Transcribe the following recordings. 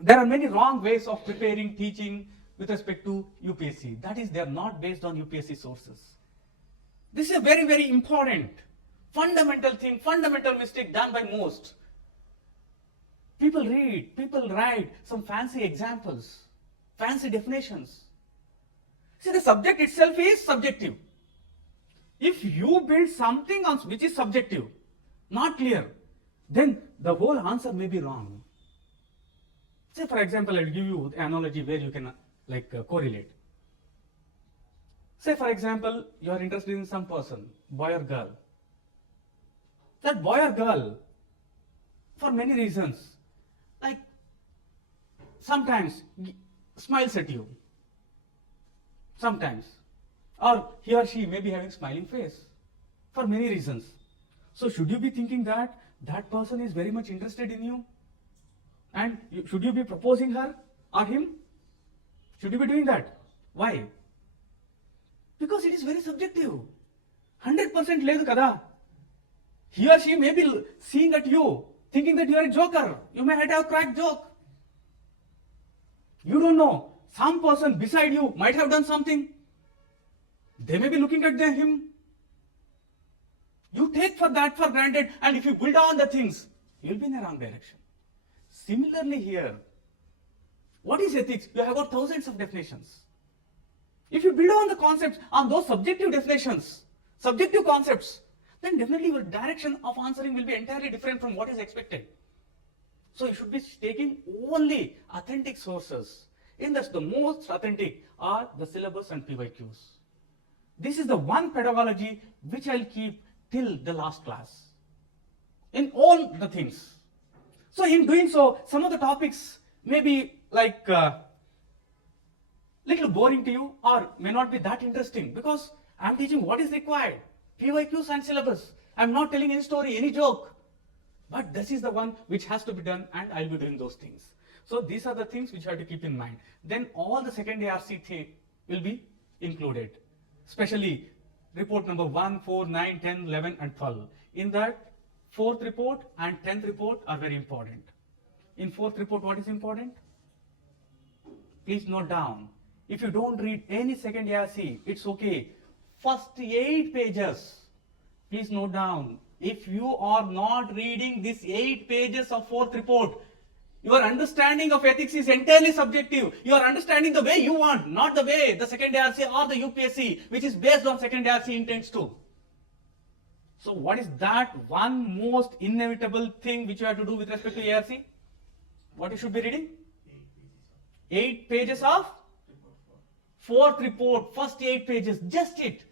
There are many wrong ways of preparing, teaching with respect to UPSC. That is, they are not based on UPSC sources. This is a very, very important, fundamental thing, fundamental mistake done by most. People read, people write some fancy examples, fancy definitions. See, the subject itself is subjective. If you build something on which is subjective, not clear, then the whole answer may be wrong. Say, for example, I'll give you an analogy where you can correlate. Say, for example, you are interested in some person, boy or girl. That boy or girl, for many reasons, like sometimes smiles at you, sometimes, or he or she may be having smiling face for many reasons. So should you be thinking that that person is very much interested in you? And should you be proposing her or him? Should you be doing that? Why? Because it is very subjective. 100% ledu kada. He or she may be seeing at you, thinking that you are a joker. You may have cracked joke. You don't know. Some person beside you might have done something. They may be looking at him. You take that for granted, and if you build on the things, you will be in the wrong direction. Similarly here, what is ethics? You have got thousands of definitions. If you build on the concepts, on those subjective definitions, subjective concepts, then definitely your direction of answering will be entirely different from what is expected. So you should be taking only authentic sources. In this, the most authentic are the syllabus and PYQs. This is the one pedagogy which I'll keep till the last class. In all the things. So in doing so, some of the topics may be little boring to you or may not be that interesting because I'm teaching what is required. PYQs and syllabus. I'm not telling any story, any joke. But this is the one which has to be done and I'll be doing those things. So these are the things which you have to keep in mind. Then all the second ARC will be included. Especially report number 1, 4, 9, 10, 11 and 12. In that, 4th report and 10th report are very important. In 4th report, what is important? Please note down. If you don't read any second ARC, it's okay. First 8 pages, please note down. If you are not reading these 8 pages of 4th report, your understanding of ethics is entirely subjective. You are understanding the way you want, not the way the second ARC or the UPSC, which is based on second ARC intends to. So what is that one most inevitable thing which you have to do with respect to ARC? What you should be reading? 8 pages of 4th report, first 8 pages, just it.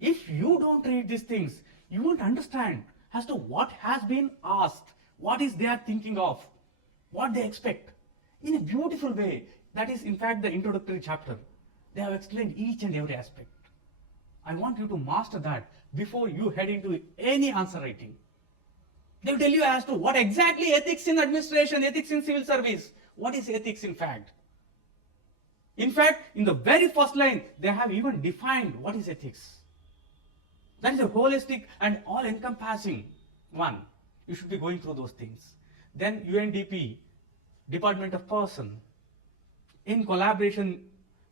If you don't read these things, you won't understand as to what has been asked, what is they are thinking of, what they expect in a beautiful way. That is in fact the introductory chapter. They have explained each and every aspect. I want you to master that before you head into any answer writing. They will tell you as to what exactly ethics in administration, ethics in civil service. What is ethics in fact? In fact, in the very first line, they have even defined what is ethics. That is a holistic and all-encompassing one. You should be going through those things. Then UNDP, Department of Person, in collaboration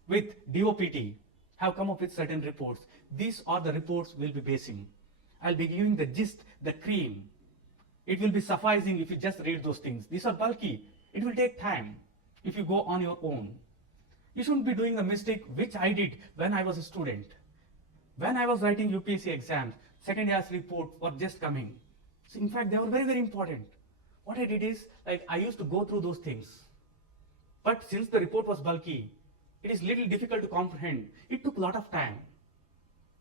with DOPT, have come up with certain reports. These are the reports we'll be basing. I'll be giving the gist, the cream. It will be sufficing if you just read those things. These are bulky. It will take time if you go on your own. You shouldn't be doing the mistake which I did when I was a student. When I was writing UPSC exams, second year's report were just coming. So in fact, they were very, very important. What I did is, I used to go through those things. But since the report was bulky, it is little difficult to comprehend. It took a lot of time.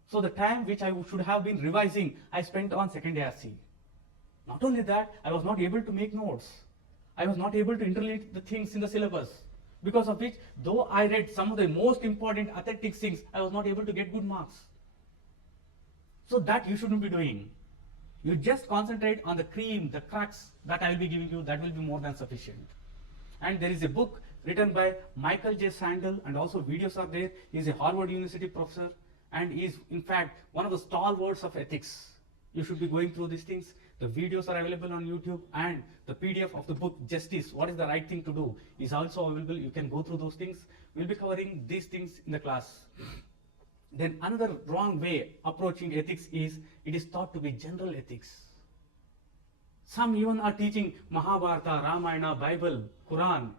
So the time which I should have been revising, I spent on second ARC. Not only that, I was not able to make notes. I was not able to interlink the things in the syllabus. Because of which, though I read some of the most important authentic things, I was not able to get good marks. So that you shouldn't be doing. You just concentrate on the cream, the crux that I will be giving you, that will be more than sufficient. And there is a book written by Michael J. Sandel, and also videos are there. He is a Harvard University professor and he is in fact one of the stalwarts of ethics. You should be going through these things. The videos are available on YouTube, and the PDF of the book Justice, What is the Right Thing to Do, is also available. You can go through those things. We'll be covering these things in the class. Then another wrong way approaching ethics is it is thought to be general ethics. Some even are teaching Mahabharata, Ramayana, Bible, Quran.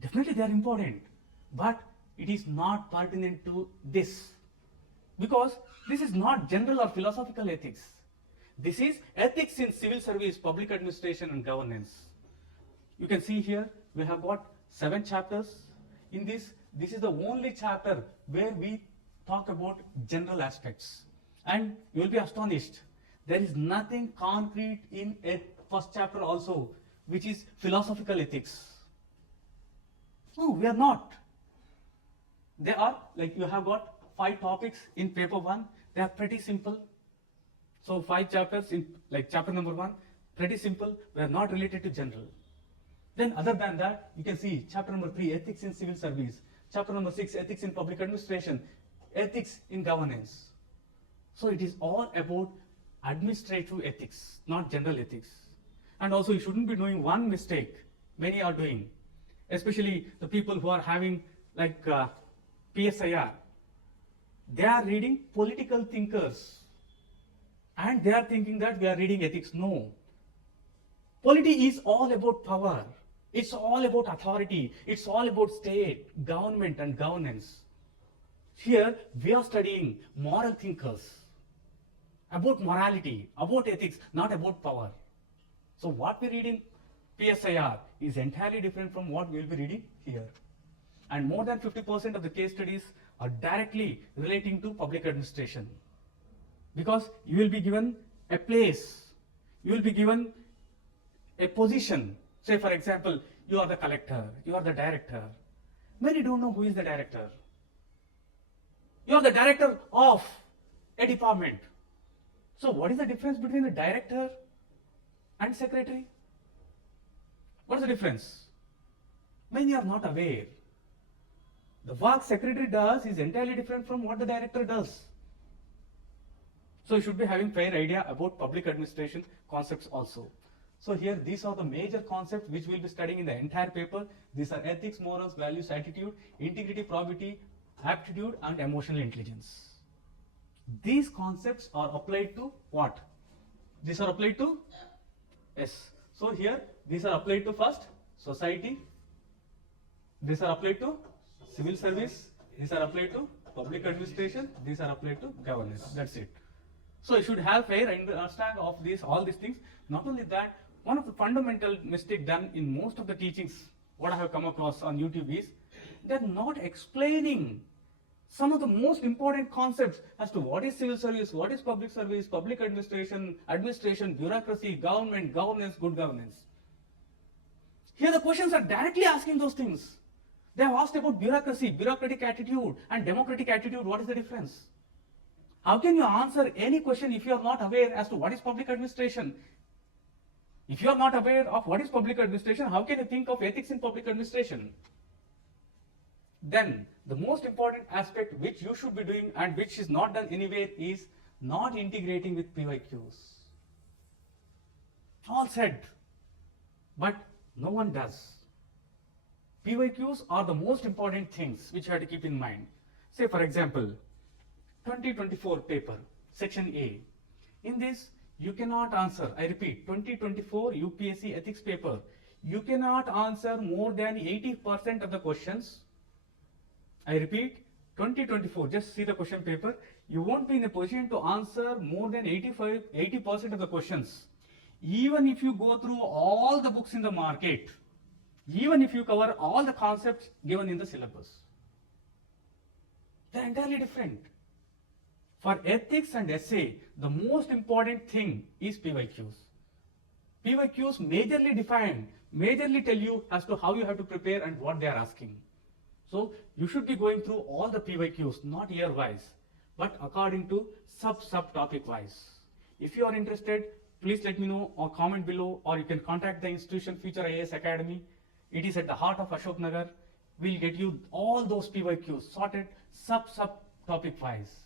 Definitely they are important, but it is not pertinent to this, because this is not general or philosophical ethics. This is ethics in civil service, public administration and governance. You can see here we have got 7 chapters. In this is the only chapter where we talk about general aspects, and you will be astonished. There is nothing concrete in a first chapter also which is philosophical ethics. No, we are not. They are like, you have got 5 topics in paper 1. They are pretty simple. So 5 chapters in like chapter number 1, pretty simple. They are not related to general. Then other than that, you can see chapter number 3, ethics in civil service. Chapter number 6, ethics in public administration. Ethics in governance. So it is all about administrative ethics, not general ethics. And also you shouldn't be doing one mistake many are doing, especially the people who are having like PSIR. They are reading political thinkers and they are thinking that we are reading ethics. No. Polity is all about power. It's all about authority. It's all about state, government and governance. Here we are studying moral thinkers, about morality, about ethics, not about power. So what we read in PSIR is entirely different from what we will be reading here. And more than 50% of the case studies are directly relating to public administration. Because you will be given a place, you will be given a position. Say for example, you are the collector, you are the director. Many don't know who is the director. You are the director of a department. So what is the difference between the director and secretary? What is the difference? Many are not aware. The work secretary does is entirely different from what the director does. So you should be having fair idea about public administration concepts also. So here these are the major concepts which we will be studying in the entire paper. These are ethics, morals, values, attitude, integrity, probity, aptitude and emotional intelligence. These concepts are applied to what? These are applied to? Yes. So here these are applied to first society. These are applied to civil service. These are applied to public administration. These are applied to governance. That's it. So you should have fair understanding of all these things. Not only that, one of the fundamental mistake done in most of the teachings, what I have come across on YouTube is, they're not explaining some of the most important concepts as to what is civil service, what is public service, public administration, bureaucracy, government, governance, good governance. Here the questions are directly asking those things. They have asked about bureaucracy, bureaucratic attitude and democratic attitude. What is the difference? How can you answer any question if you are not aware as to what is public administration? If you are not aware of what is public administration, how can you think of ethics in public administration? Then the most important aspect which you should be doing and which is not done anywhere is not integrating with PYQs. All said, but no one does. PYQs are the most important things which you have to keep in mind. Say for example, 2024 paper, section A. In this, you cannot answer, I repeat, 2024 UPSC ethics paper, you cannot answer more than 80% of the questions. I repeat, 2024, just see the question paper, you won't be in a position to answer more than 80% of the questions. Even if you go through all the books in the market, even if you cover all the concepts given in the syllabus. They're entirely different. For ethics and essay, the most important thing is PYQs. PYQs majorly define, majorly tell you as to how you have to prepare and what they are asking. So you should be going through all the PYQs, not year wise, but according to sub-topic wise. If you are interested, please let me know or comment below, or you can contact the institution Future IAS Academy. It is at the heart of Ashok Nagar. We'll get you all those PYQs sorted sub-topic wise.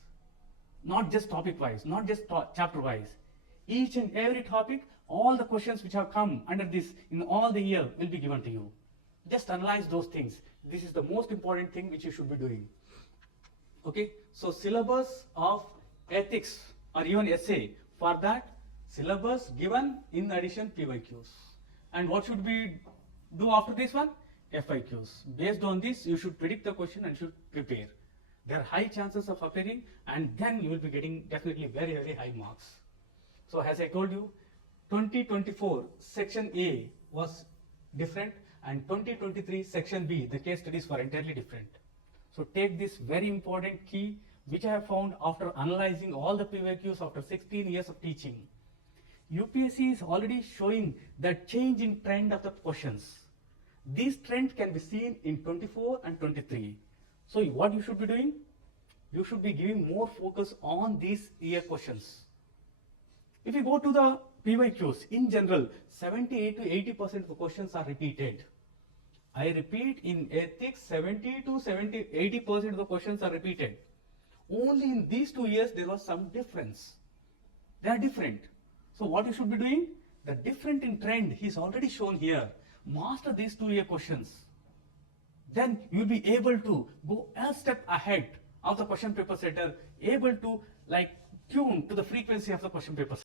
Not just topic wise, not just chapter wise. Each and every topic, all the questions which have come under this in all the year will be given to you. Just analyze those things. This is the most important thing which you should be doing. Okay, so syllabus of ethics or even essay, for that syllabus given in addition PYQs. And what should we do after this one? FIQs. Based on this, you should predict the question and should prepare. There are high chances of appearing, and then you will be getting definitely very, very high marks. So as I told you, 2024 section A was different, and 2023 section B, the case studies were entirely different. So take this very important key which I have found after analyzing all the PYQs after 16 years of teaching. UPSC is already showing that change in trend of the questions. This trend can be seen in 24 and 23. So what you should be doing? You should be giving more focus on these year questions. If you go to the PYQs, in general, 78 to 80% of the questions are repeated. I repeat, in ethics, 70 to 80% of the questions are repeated. Only in these 2 years, there was some difference. They are different. So what you should be doing? The different in trend is already shown here. Master these 2-year questions. Then you will be able to go a step ahead of the question paper setter, able to tune to the frequency of the question paper setter.